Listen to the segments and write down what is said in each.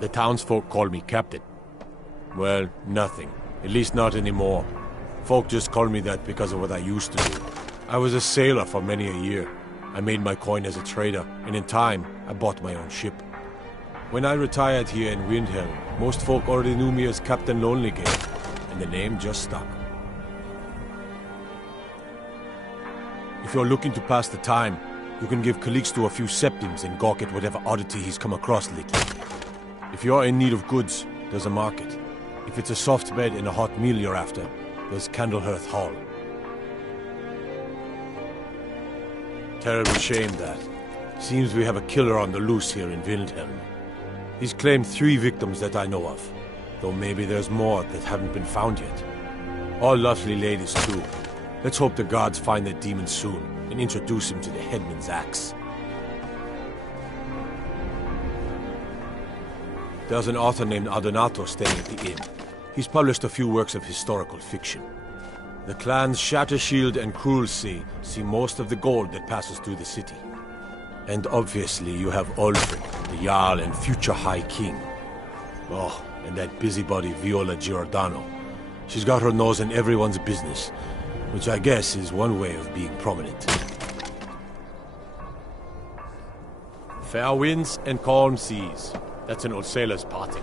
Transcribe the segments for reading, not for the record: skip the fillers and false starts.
The townsfolk call me captain. Well, nothing. At least not anymore. Folk just call me that because of what I used to do. I was a sailor for many a year. I made my coin as a trader, and in time, I bought my own ship. When I retired here in Windhelm, most folk already knew me as Captain Lonelygale, and the name just stuck. If you're looking to pass the time, you can give Calixto a few septims and gawk at whatever oddity he's come across lately. If you're in need of goods, there's a market. If it's a soft bed and a hot meal you're after, there's Candlehearth Hall. Terrible shame that. Seems we have a killer on the loose here in Windhelm. He's claimed 3 victims that I know of, though maybe there's more that haven't been found yet. All lovely ladies too. Let's hope the guards find that demon soon and introduce him to the headman's axe. There's an author named Adonato staying at the inn. He's published a few works of historical fiction. The clans Shattershield and Cruelsea see most of the gold that passes through the city. And obviously you have Ulfric, the Jarl and future High King. Oh, and that busybody Viola Giordano. She's got her nose in everyone's business, which I guess is one way of being prominent. Fair winds and calm seas. That's an old sailor's parting.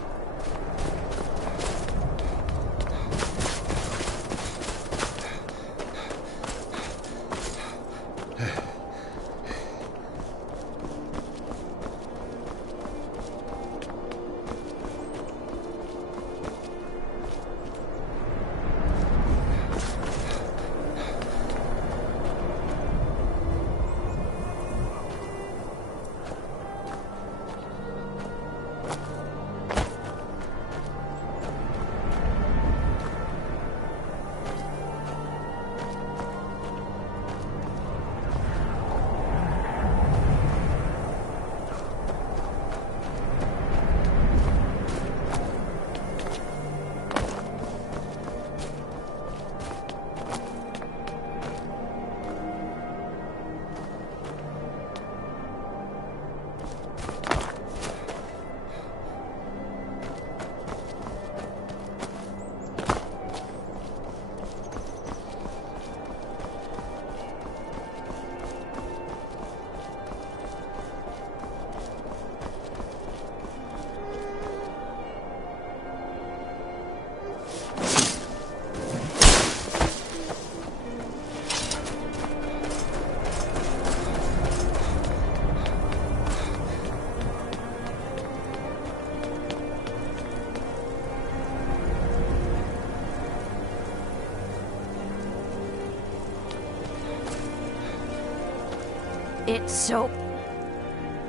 It's so...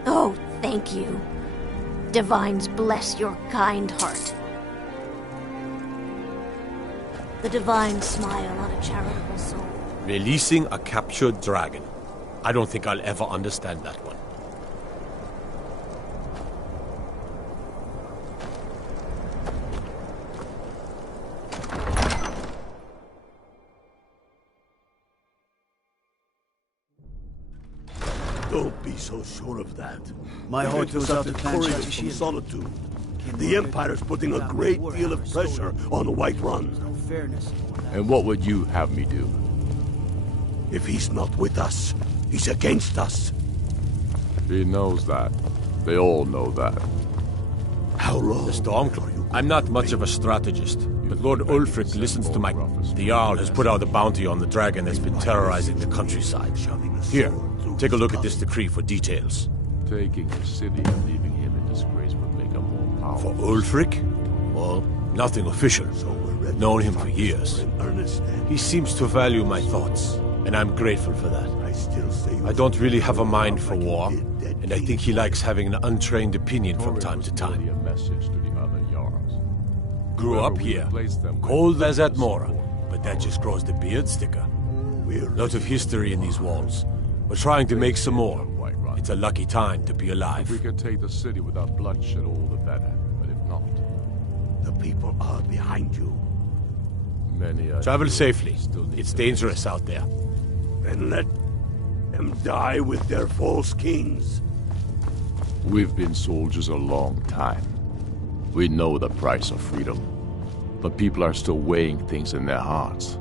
Oh, thank you. Divines bless your kind heart. The divines smile on a charitable soul. Releasing a captured dragon. I don't think I'll ever understand that one. Don't be so sure of that. My heart goes out to couriers from Solitude. The Empire's putting a great deal of pressure on the White Run. And what would you have me do? If he's not with us, he's against us. He knows that. They all know that. How long? The Stormcloak. I'm not much of a strategist, but Lord Ulfric listens to my... The Jarl has put out a bounty on the dragon that's been terrorizing the countryside. Here, take a look at this decree for details. Taking his city and leaving him in disgrace would make him more powerful. For Ulfric? Well, nothing official. I've known him for years. He seems to value my thoughts, and I'm grateful for that. I don't really have a mind for war, and I think he likes having an untrained opinion from time to time. Grew up here, cold as at Mora, but that just grows the beard sticker. Lot of history in these walls. We're trying to make some more. It's a lucky time to be alive. If we can take the city without bloodshed, all the better. But if not... The people are behind you. Many are... Travel safely. It's dangerous out there. Then let them die with their false kings. We've been soldiers a long time. We know the price of freedom, but people are still weighing things in their hearts.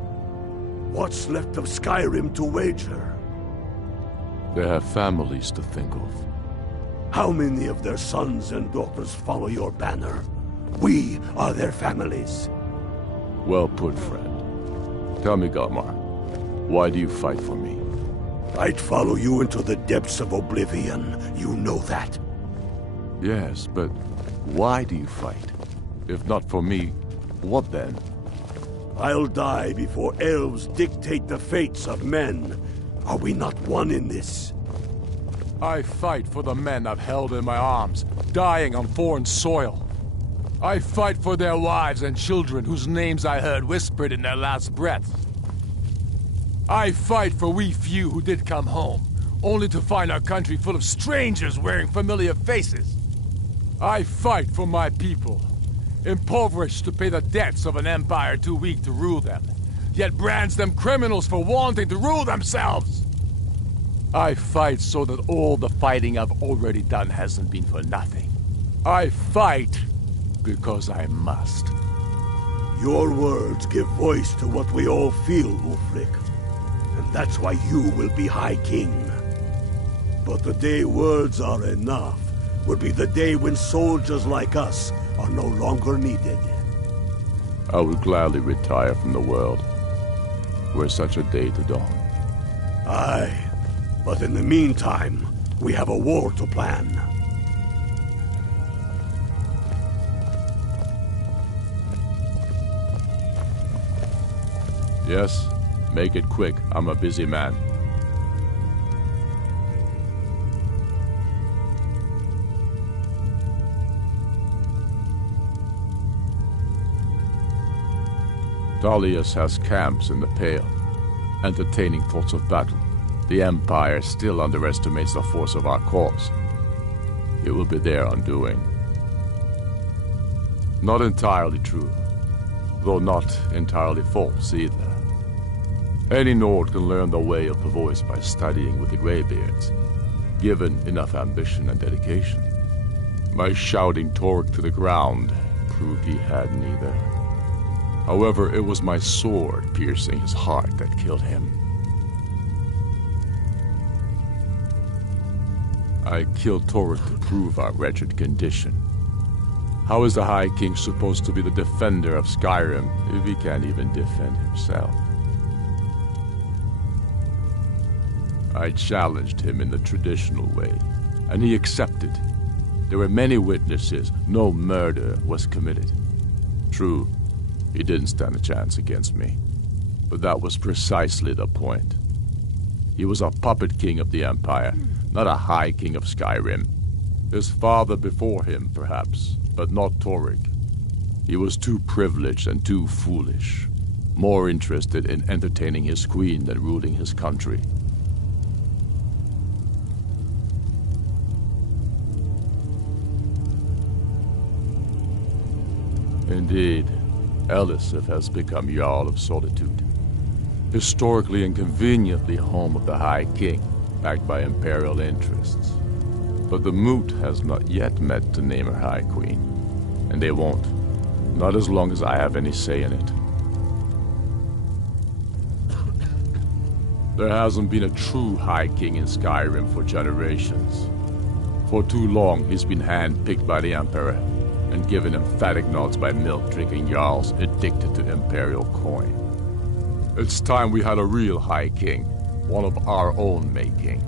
What's left of Skyrim to wager? They have families to think of. How many of their sons and daughters follow your banner? We are their families. Well put, friend. Tell me, Galmar, why do you fight for me? I'd follow you into the depths of oblivion. You know that. Yes, but why do you fight? If not for me, what then? I'll die before elves dictate the fates of men. Are we not one in this? I fight for the men I've held in my arms, dying on foreign soil. I fight for their wives and children whose names I heard whispered in their last breaths. I fight for we few who did come home, only to find our country full of strangers wearing familiar faces. I fight for my people, impoverished to pay the debts of an empire too weak to rule them, yet brands them criminals for wanting to rule themselves. I fight so that all the fighting I've already done hasn't been for nothing. I fight because I must. Your words give voice to what we all feel, Ulfric. And that's why you will be High King. But the day words are enough will be the day when soldiers like us are no longer needed. I would gladly retire from the world, were such a day to dawn. Aye, but in the meantime, we have a war to plan. Yes, make it quick. I'm a busy man. Dalius has camps in the Pale, entertaining thoughts of battle. The Empire still underestimates the force of our cause. It will be their undoing. Not entirely true, though not entirely false either. Any Nord can learn the way of the voice by studying with the Greybeards, given enough ambition and dedication. My shouting Torg to the ground proved he had neither. However, it was my sword piercing his heart that killed him. I killed Torg to prove our wretched condition. How is the High King supposed to be the defender of Skyrim if he can't even defend himself? I challenged him in the traditional way, and he accepted. There were many witnesses. No murder was committed. True, he didn't stand a chance against me, but that was precisely the point. He was a puppet king of the Empire, not a High King of Skyrim. His father before him, perhaps, but not Torg. He was too privileged and too foolish, more interested in entertaining his queen than ruling his country. Indeed, Elisif has become Jarl of Solitude, historically and conveniently home of the High King, backed by imperial interests. But the Moot has not yet met to name her High Queen, and they won't, not as long as I have any say in it. There hasn't been a true High King in Skyrim for generations. For too long, he's been hand-picked by the Emperor, and given emphatic nods by milk-drinking Jarls addicted to imperial coin. It's time we had a real High King, one of our own making.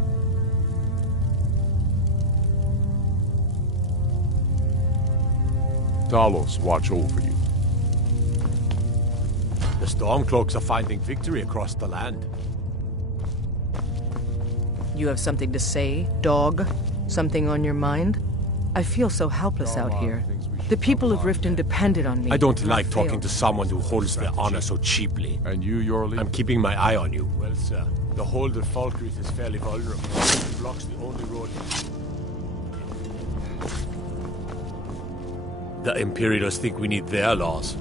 Talos watch over you. The Stormcloaks are finding victory across the land. You have something to say, dog? Something on your mind? I feel so helpless out here. The people of Riften depended on me. I don't like talking to someone who holds their honor so cheaply. And you, Yorli? I'm keeping my eye on you. Well, sir, the hold of Falkreath is fairly vulnerable. It blocks the only road. The Imperials think we need their laws.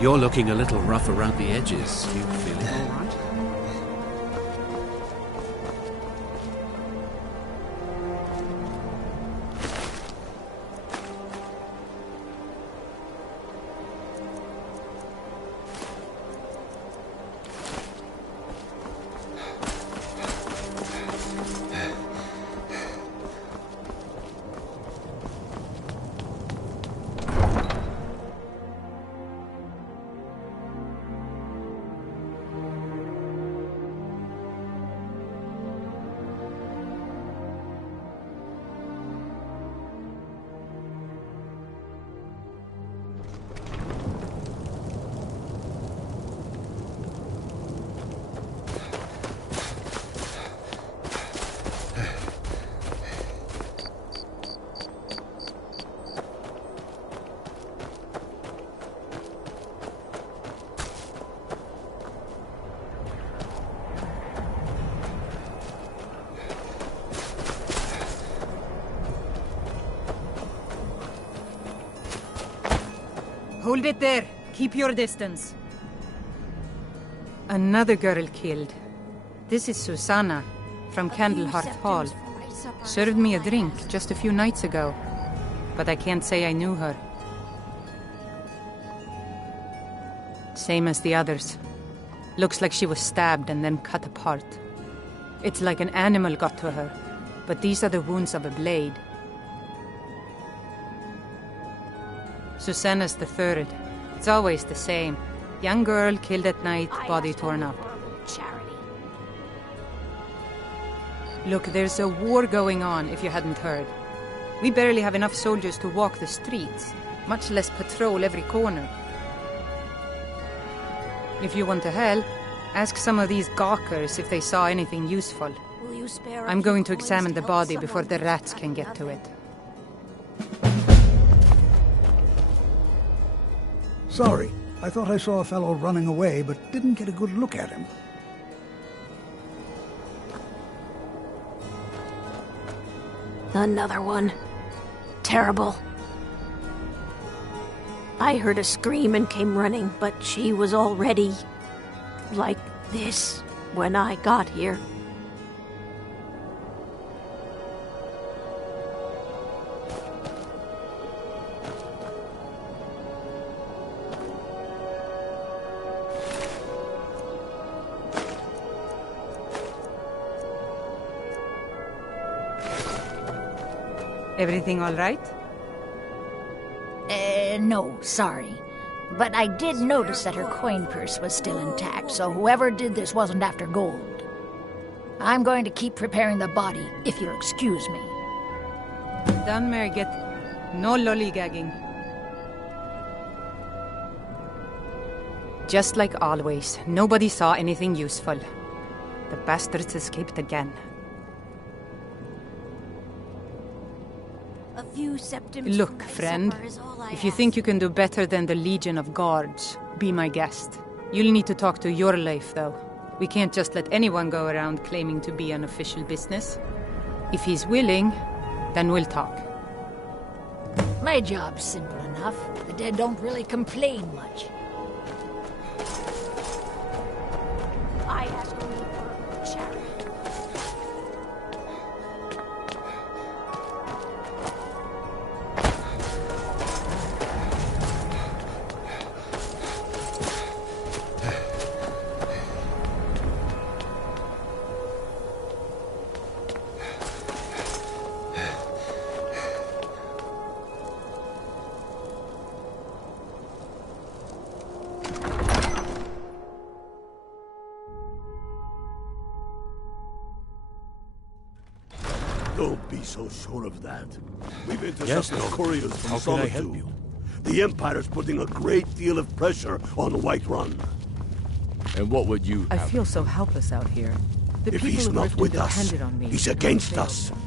You're looking a little rough around the edges. You feeling all right? Hold it there. Keep your distance. Another girl killed. This is Susanna, from Candlehearth Hall. Served me a drink just a few nights ago, but I can't say I knew her. Same as the others. Looks like she was stabbed and then cut apart. It's like an animal got to her, but these are the wounds of a blade. Susanna's the third. It's always the same. Young girl killed at night, body torn up. Look, there's a war going on, if you hadn't heard. We barely have enough soldiers to walk the streets, much less patrol every corner. If you want to help, ask some of these gawkers if they saw anything useful. I'm going to examine the body before the rats can get to it. Sorry, I thought I saw a fellow running away, but didn't get a good look at him. Another one. Terrible. I heard a scream and came running, but she was already like this when I got here. Everything all right? No, sorry. But I did notice that her coin purse was still intact, so whoever did this wasn't after gold. I'm going to keep preparing the body, if you'll excuse me. Done, Margit. No lollygagging. Just like always, nobody saw anything useful. The bastards escaped again. Look, friend, if you think you can do better than the Legion of Guards, be my guest. You'll need to talk to your life, though. We can't just let anyone go around claiming to be an official business. If he's willing, then we'll talk. My job's simple enough. The dead don't really complain much. I asked only for charity. Don't be so sure of that. We've intercepted Yes, Lord. couriers from How can I help Solitude. you? The Empire's putting a great deal of pressure on Whiterun. And what would you I have? feel so helpless out here. The If people he's of not Riften with us, depended on me. he's and I against failed us. them.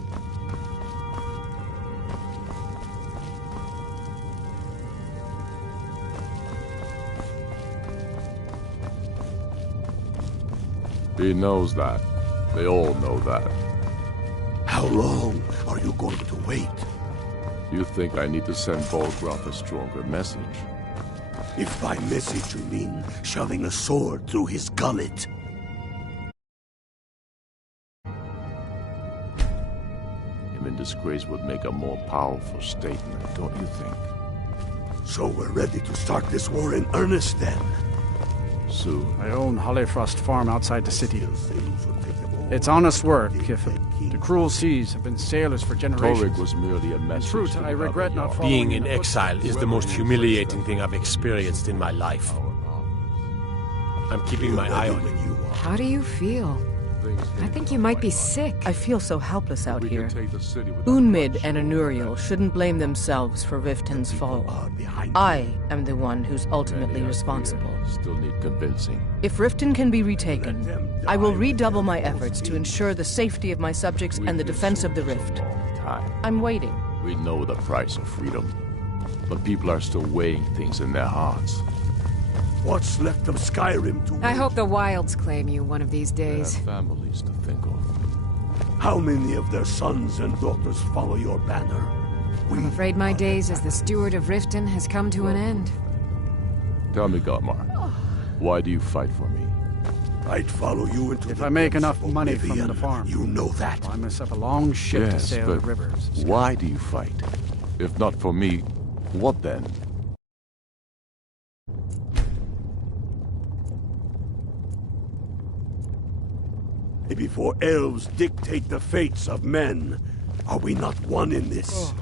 He knows that. They all know that. How long are you going to wait? You think I need to send Bolgrath a stronger message? If by message you mean shoving a sword through his gullet. Him in disgrace would make a more powerful statement, don't you think? So we're ready to start this war in earnest then? Soon. I own Hollyfrost Farm outside the city. It's honest work. If the cruel seas have been sailors for generations. Torrig was merely a message. In truth, I regret not following Being in exile is the most humiliating thing I've experienced in my life. I'm keeping my eye on you. How do you feel? I think you might be sick. I feel so helpless out here. Unmid and Anuriel shouldn't blame themselves for Riften's fall. I am the one who's ultimately responsible. Still need convincing. If Riften can be retaken, I will redouble my efforts to ensure the safety of my subjects and the defense of the Rift. I'm waiting. We know the price of freedom, but people are still weighing things in their hearts. What's left of Skyrim to I hope the Wilds claim you one of these days. They have families to think of. How many of their sons and daughters follow your banner? I'm afraid my days as the steward of Riften has come to an end. Tell me, Godmar, why do you fight for me? I'd follow you into If I make enough money from the farm, you know that. Buy myself a long ship to sail the rivers. Why do you fight? If not for me, what then? Before elves dictate the fates of men, are we not one in this?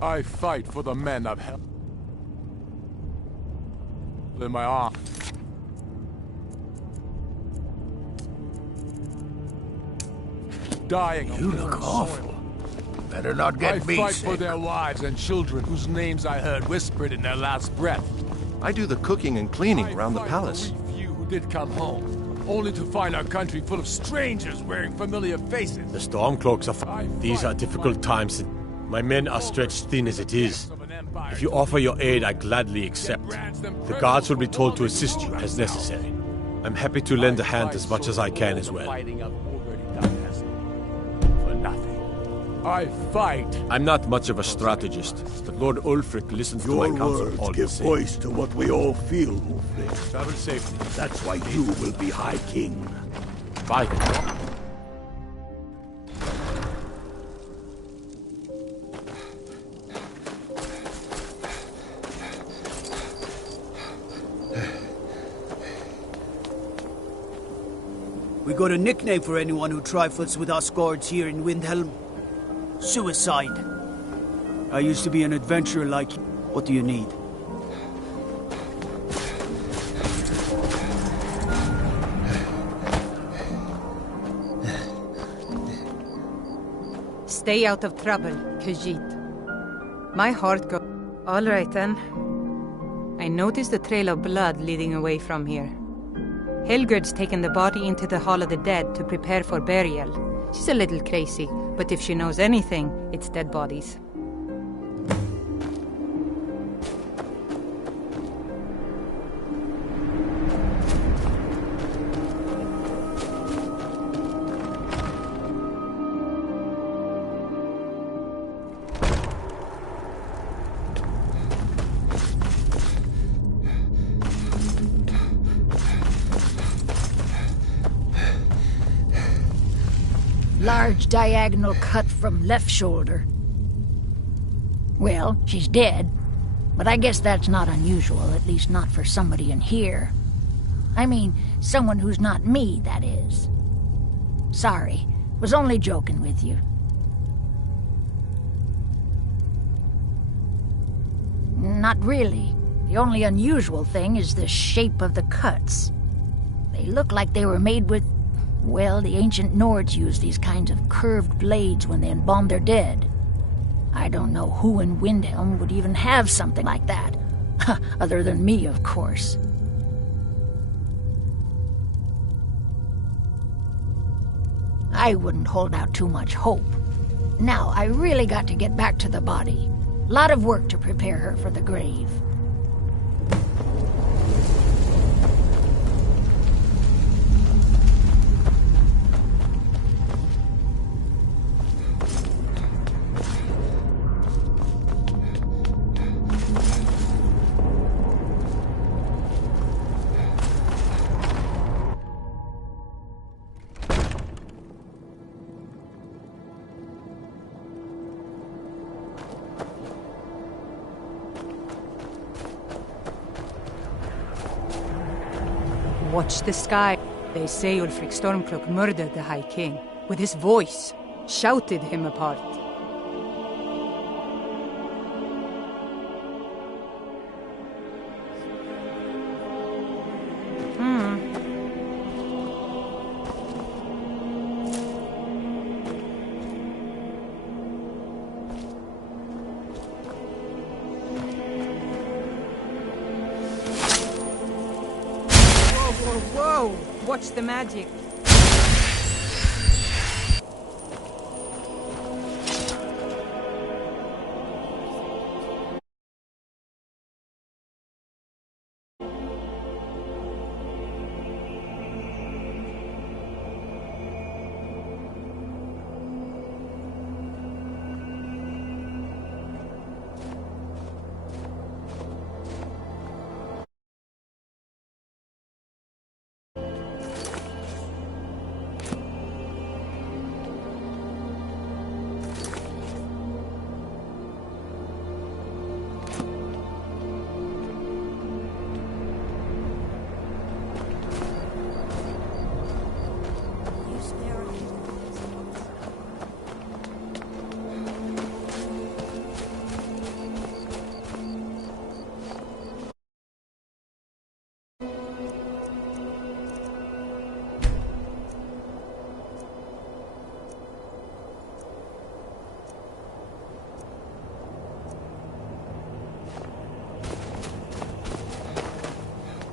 I fight for the men I've held in my arms. Dying. You look awful. Better not get me sick. I fight for their wives and children whose names I heard whispered in their last breath. I do the cooking and cleaning around the palace. For we few who did come home, only to find our country full of strangers wearing familiar faces. The Stormcloaks are These are difficult times. My men are stretched thin as it is. If you offer your aid, I gladly accept. The guards will be told to assist you as necessary. I'm happy to lend a hand as much as I can as well. I fight. I'm not much of a strategist, but Lord Ulfric listens to my counsel all the give same. voice to what we all feel, Ulfric. Travel safely. That's why you will be High King. Bye. We got a nickname for anyone who trifles with us guards here in Windhelm. Suicide. I used to be an adventurer like you. What do you need? Stay out of trouble, Khajiit. My heart goes... All right, then. I noticed a trail of blood leading away from here. Helgerd's taken the body into the Hall of the Dead to prepare for burial. She's a little crazy, but if she knows anything, it's dead bodies. Large diagonal cut from left shoulder. Well, she's dead, but I guess that's not unusual, at least not for somebody in here. I mean, someone who's not me, that is. Sorry, was only joking with you. Not really. The only unusual thing is the shape of the cuts. They look like they were made with... Well, the ancient Nords used these kinds of curved blades when they embalmed their dead. I don't know who in Windhelm would even have something like that. Other than me, of course. I wouldn't hold out too much hope. Now, I really got to get back to the body. Lot of work to prepare her for the grave. Watch the sky. They say Ulfric Stormcloak murdered the High King. With his voice, shouted him apart. Whoa! Watch the magic.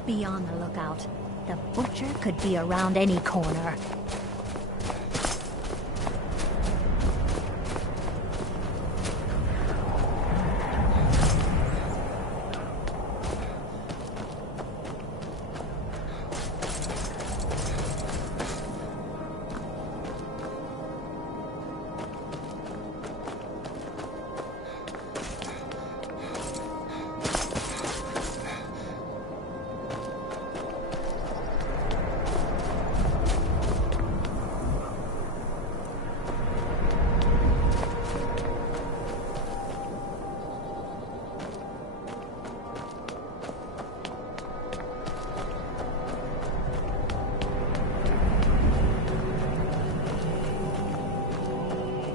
Be on the lookout. The butcher could be around any corner.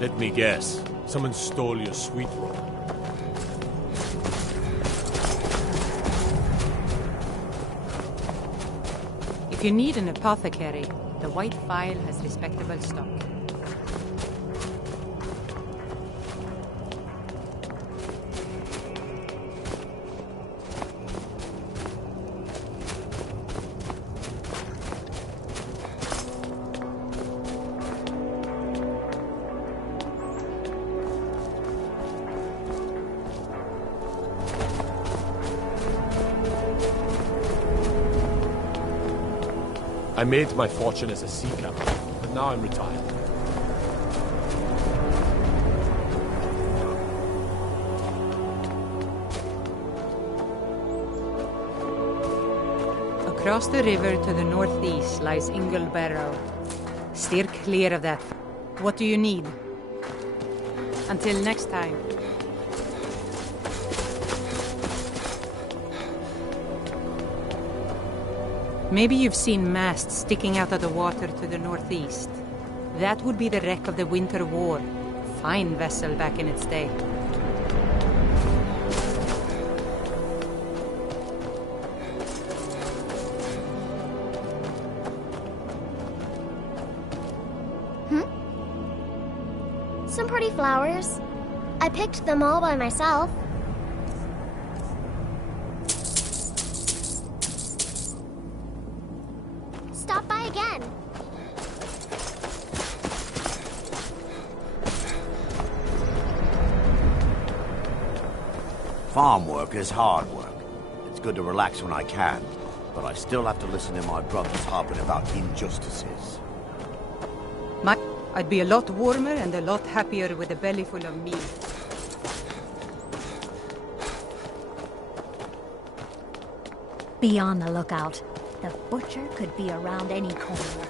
Let me guess. Someone stole your sweet roll. If you need an apothecary, the White Phial has respectable stock. I made my fortune as a sea captain, but now I'm retired. Across the river to the northeast lies Ingle Barrow. Steer clear of that. What do you need? Until next time. Maybe you've seen masts sticking out of the water to the northeast. That would be the wreck of the Winter War. Fine vessel back in its day. Some pretty flowers. I picked them all by myself. Stop by again. Farm work is hard work. It's good to relax when I can, but I still have to listen to my brothers harping about injustices. I'd be a lot warmer and a lot happier with a belly full of meat. Be on the lookout. The butcher could be around any corner.